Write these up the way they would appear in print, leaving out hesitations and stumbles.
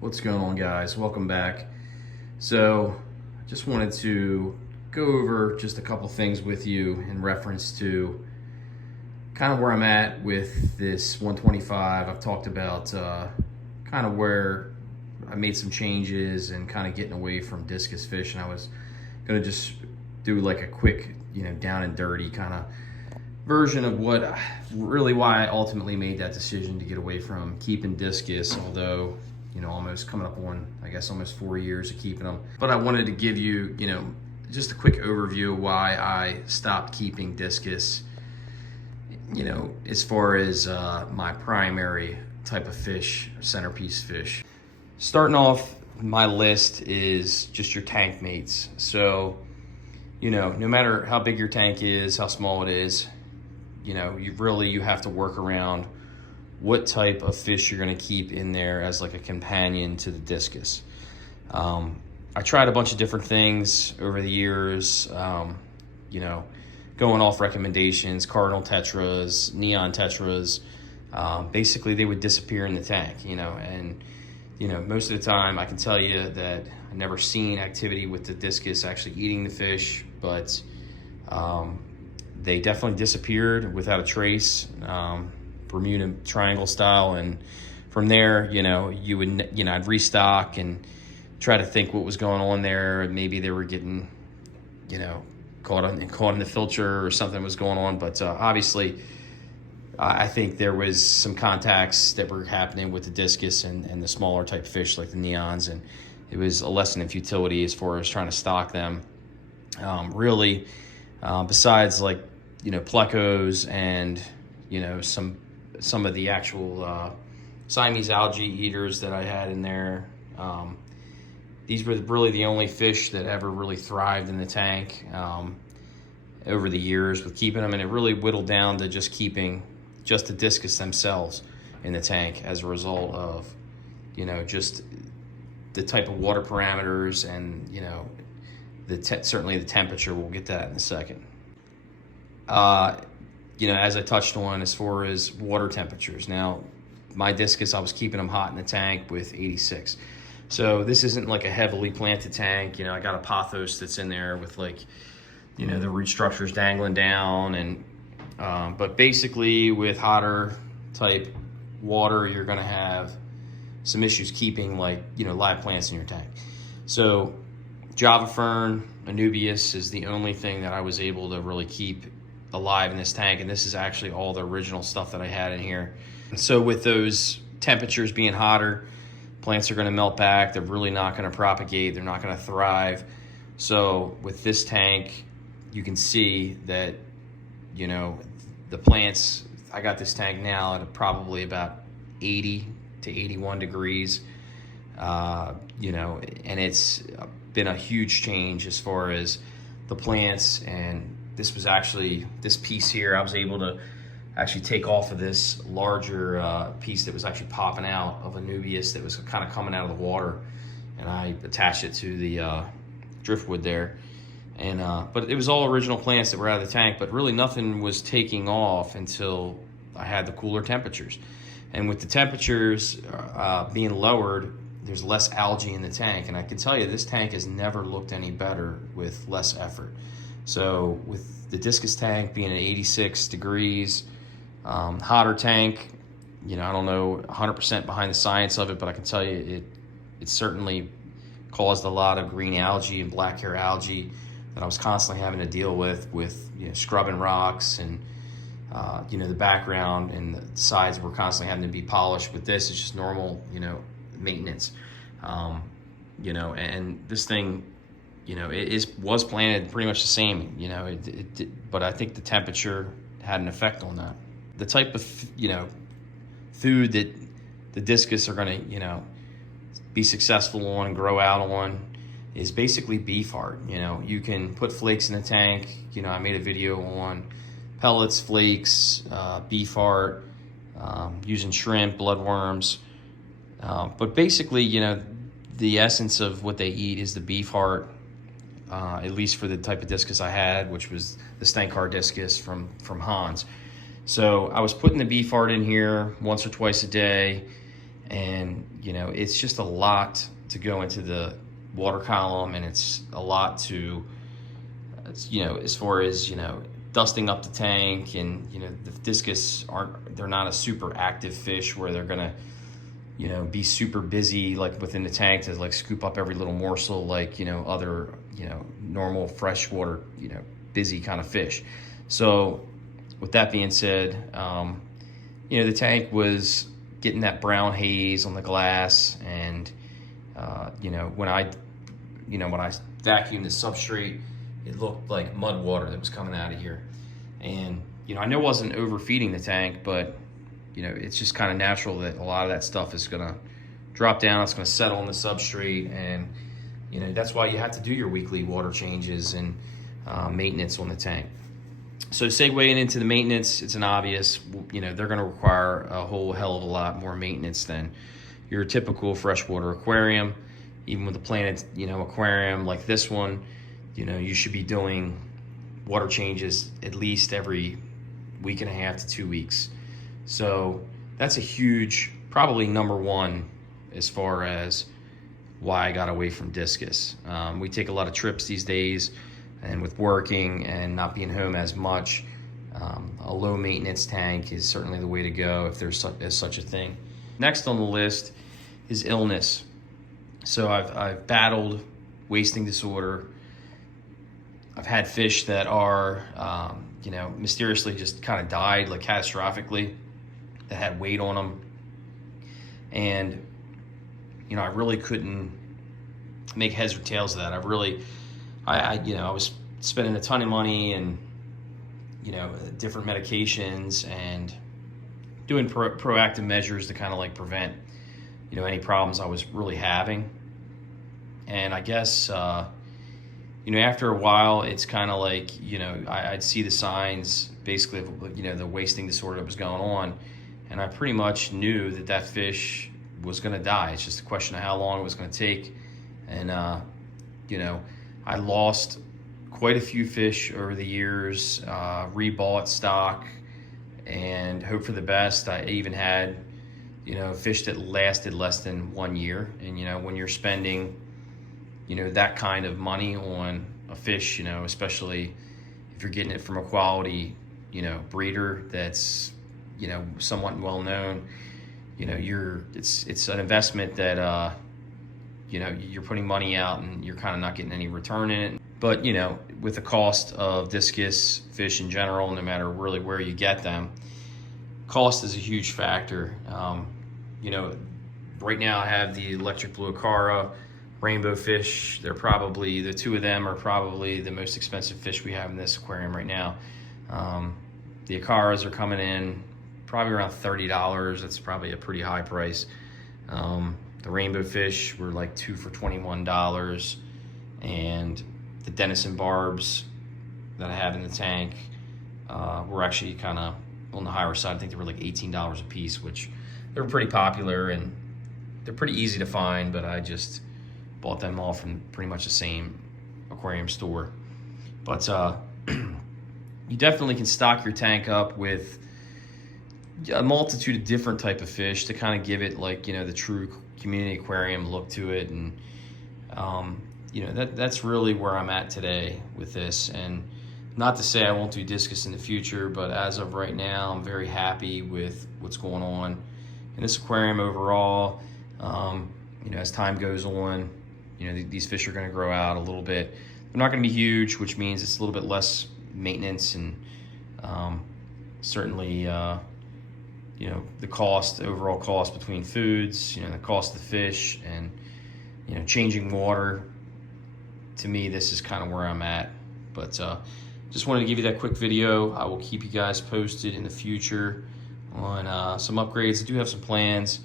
What's going on, guys? Welcome back. So just wanted to go over just a couple things with you in reference to kind of where I'm at with this 125. I've talked about kind of where I made some changes and kind of getting away from discus fish, and I was gonna just do like a quick, down and dirty kind of version of why I ultimately made that decision to get away from keeping discus, although almost coming up on, I guess, almost 4 years of keeping them. But I wanted to give you, just a quick overview of why I stopped keeping discus, as far as my primary type of fish, centerpiece fish. Starting off, my list is just your tank mates. So, no matter how big your tank is, how small it is, you have to work around what type of fish you're going to keep in there as like a companion to the discus. I tried a bunch of different things over the years, going off recommendations, cardinal tetras, neon tetras. Basically, they would disappear in the tank, and most of the time I can tell you that I've never seen activity with the discus actually eating the fish, but they definitely disappeared without a trace. Bermuda Triangle style, and from there, I'd restock and try to think what was going on there. Maybe they were getting, caught in the filter or something was going on. But obviously, I think there was some contacts that were happening with the discus and the smaller type fish like the neons, and it was a lesson in futility as far as trying to stock them. Really, besides like plecos and some of the actual Siamese algae eaters that I had in there. These were really the only fish that ever really thrived in the tank over the years with keeping them, and it really whittled down to just keeping just the discus themselves in the tank as a result of just the type of water parameters and certainly the temperature. We'll get that in a second. As I touched on, as far as water temperatures. Now, my discus, I was keeping them hot in the tank with 86. So this isn't like a heavily planted tank. I got a pothos that's in there with the root structures dangling down. And but basically with hotter type water, you're gonna have some issues keeping live plants in your tank. So Java fern, Anubias is the only thing that I was able to really keep alive in this tank, and this is actually all the original stuff that I had in here. So with those temperatures being hotter, plants are going to melt back. They're really not going to propagate. They're not going to thrive. So with this tank, you can see that the plants, I got this tank now at probably about 80 to 81 degrees, and it's been a huge change as far as the plants. And this piece here, I was able to actually take off of this larger piece that was actually popping out of Anubias that was kind of coming out of the water, and I attached it to the driftwood there. And but it was all original plants that were out of the tank, but really nothing was taking off until I had the cooler temperatures. And with the temperatures being lowered, there's less algae in the tank, and I can tell you this tank has never looked any better with less effort. So with the discus tank being at 86 degrees, hotter tank, I don't know 100% behind the science of it, but I can tell you it certainly caused a lot of green algae and black hair algae that I was constantly having to deal with scrubbing rocks, and the background and the sides were constantly having to be polished. With this, it's just normal maintenance, and this thing, it was planted pretty much the same, but I think the temperature had an effect on that. The type of, food that the discus are going to, be successful on and grow out on is basically beef heart. You can put flakes in the tank. I made a video on pellets, flakes, beef heart, using shrimp, bloodworms. But basically, the essence of what they eat is the beef heart, at least for the type of discus I had, which was the Stankar discus from Hans. So I was putting the beef heart in here once or twice a day, And, you know, it's just a lot to go into the water column, and it's a lot to, you know, as far as, you know, dusting up the tank. And, you know, the discus they're not a super active fish where they're gonna, you know, be super busy like within the tank to like scoop up every little morsel like, you know, other, you know, normal freshwater, you know, busy kind of fish. So with that being said, you know, the tank was getting that brown haze on the glass, and you know, when I vacuumed the substrate, it looked like mud water that was coming out of here. And, you know, I know I wasn't overfeeding the tank, but, you know, it's just kind of natural that a lot of that stuff is gonna drop down, it's gonna settle on the substrate, and, you know, that's why you have to do your weekly water changes and maintenance on the tank. So segueing into the maintenance, it's an obvious, you know, they're gonna require a whole hell of a lot more maintenance than your typical freshwater aquarium. Even with a planted, you know, aquarium like this one, you know, you should be doing water changes at least every week and a half to 2 weeks. So that's a huge, probably number one as far as why I got away from discus. We take a lot of trips these days, and with working and not being home as much, a low maintenance tank is certainly the way to go if there's such a thing. Next on the list is illness. So I've battled wasting disorder. I've had fish that are, you know, mysteriously just kind of died, like catastrophically, that had weight on them. And, you know, I really couldn't make heads or tails of that. You know, I was spending a ton of money and, you know, different medications and doing proactive measures to kind of like prevent, you know, any problems I was really having. And I guess, you know, after a while, it's kind of like, you know, I'd see the signs basically of, you know, the wasting disorder that was going on. And I pretty much knew that that fish was going to die. It's just a question of how long it was going to take. And, you know, I lost quite a few fish over the years, rebought stock, and hope for the best. I even had, you know, fish that lasted less than 1 year. And, you know, when you're spending, you know, that kind of money on a fish, you know, especially if you're getting it from a quality, you know, breeder that's, you know, somewhat well known, you know, it's an investment that, you know, you're putting money out and you're kind of not getting any return in it. But, you know, with the cost of discus fish in general, no matter really where you get them, cost is a huge factor. You know, right now I have the electric blue acara, rainbow fish. They're probably, the two of them are probably the most expensive fish we have in this aquarium right now. The acaras are coming in probably around $30. That's probably a pretty high price. The rainbow fish were like 2 for $21, and the Denison barbs that I have in the tank were actually kind of on the higher side. I think they were like $18 a piece, which they're pretty popular and they're pretty easy to find, but I just bought them all from pretty much the same aquarium store. But you definitely can stock your tank up with a multitude of different type of fish to kind of give it, like, you know, the true community aquarium look to it. And you know, that's really where I'm at today with this. And not to say I won't do discus in the future, but as of right now, I'm very happy with what's going on in this aquarium overall. You know, as time goes on, you know, these fish are going to grow out a little bit. They're not going to be huge, which means it's a little bit less maintenance, and certainly, you know, the overall cost between foods, you know, the cost of the fish, and, you know, changing water. To me, this is kind of where I'm at. But just wanted to give you that quick video. I will keep you guys posted in the future on some upgrades. I do have some plans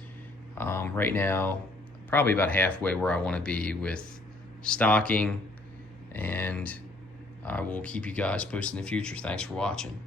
right now, probably about halfway where I want to be with stocking, and I will keep you guys posted in the future. Thanks for watching.